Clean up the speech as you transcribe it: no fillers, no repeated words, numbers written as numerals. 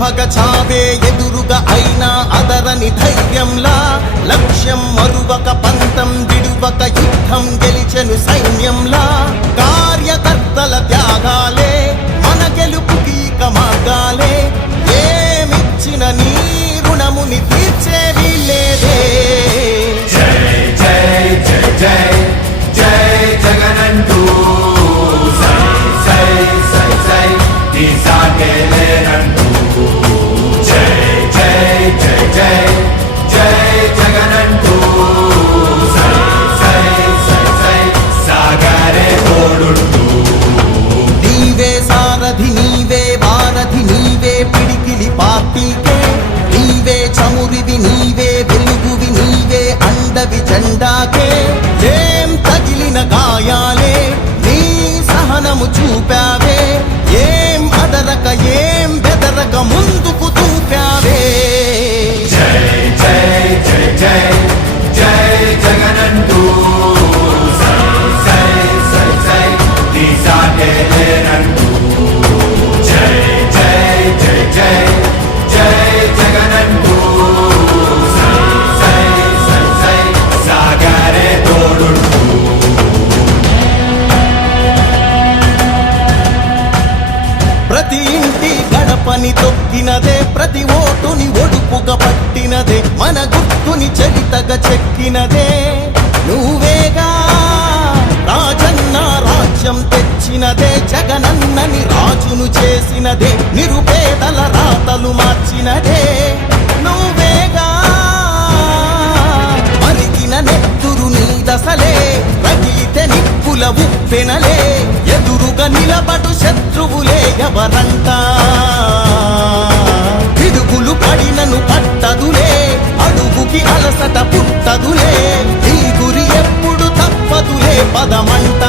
భగ చావే ఎదురుగా అయినా అదరని ధైర్యంలా లక్ష్యం మరువక పంతం విడువక యుద్ధం గెలిచెను సైన్యంలా కార్యకర్తల త్యాగాలే మన గెలుపుకీక మార్గాలే ఏమిచ్చిన నీ రుణముని తీర్చేవి లేదే జై జై జై జై జై జగనంటూ సై సై సై సై తీసాగేలేనంటూ జై జై జై జై జై జగనంటూ సై సై సై సై సాగరే తోడుంటూ నీవే సారథి నీవే వారధి నీవే పిడికిలి పార్టీకే నీవే చమురివి నీవే వెలుగువి నీవే అండవి జెండాకే ఏం తగిలిన గాయాలే నీ సహనము చూపావే ఏం అదరక ఏం బెదరక ముందుకు చూపావే జై జై జై జై జై జగనంటూ సై సై సై సై తీసాగేలేనంటూ జై జై జై జై జై జగనంటూ సై సై సై సై సాగరే తోడుంటూ ప్రతి ఇంటి గడపని తొక్కినదే ప్రతి ఓటుని ఒడుపుగా పట్టినదే మన గుర్తుని చరితగా చెక్కినదే నువ్వేగా రాజన్న రాజ్యం తెచ్చినదే జగనన్నని రాజును చేసినదే నిరుపేదల రాతలు మార్చినదే నువ్వేగా మరిగిన నెత్తురు నీ దశలే రగిలితే నిప్పుల ఉప్పెనలే ఎదురుగా నిలబడు శత్రువులే ఎవరంట పిడుగులు పడినను పట్టదులే అడుగుకి అలసట పుట్టదులే ఈ గురి ఎప్పుడు తప్పదులే పదమంట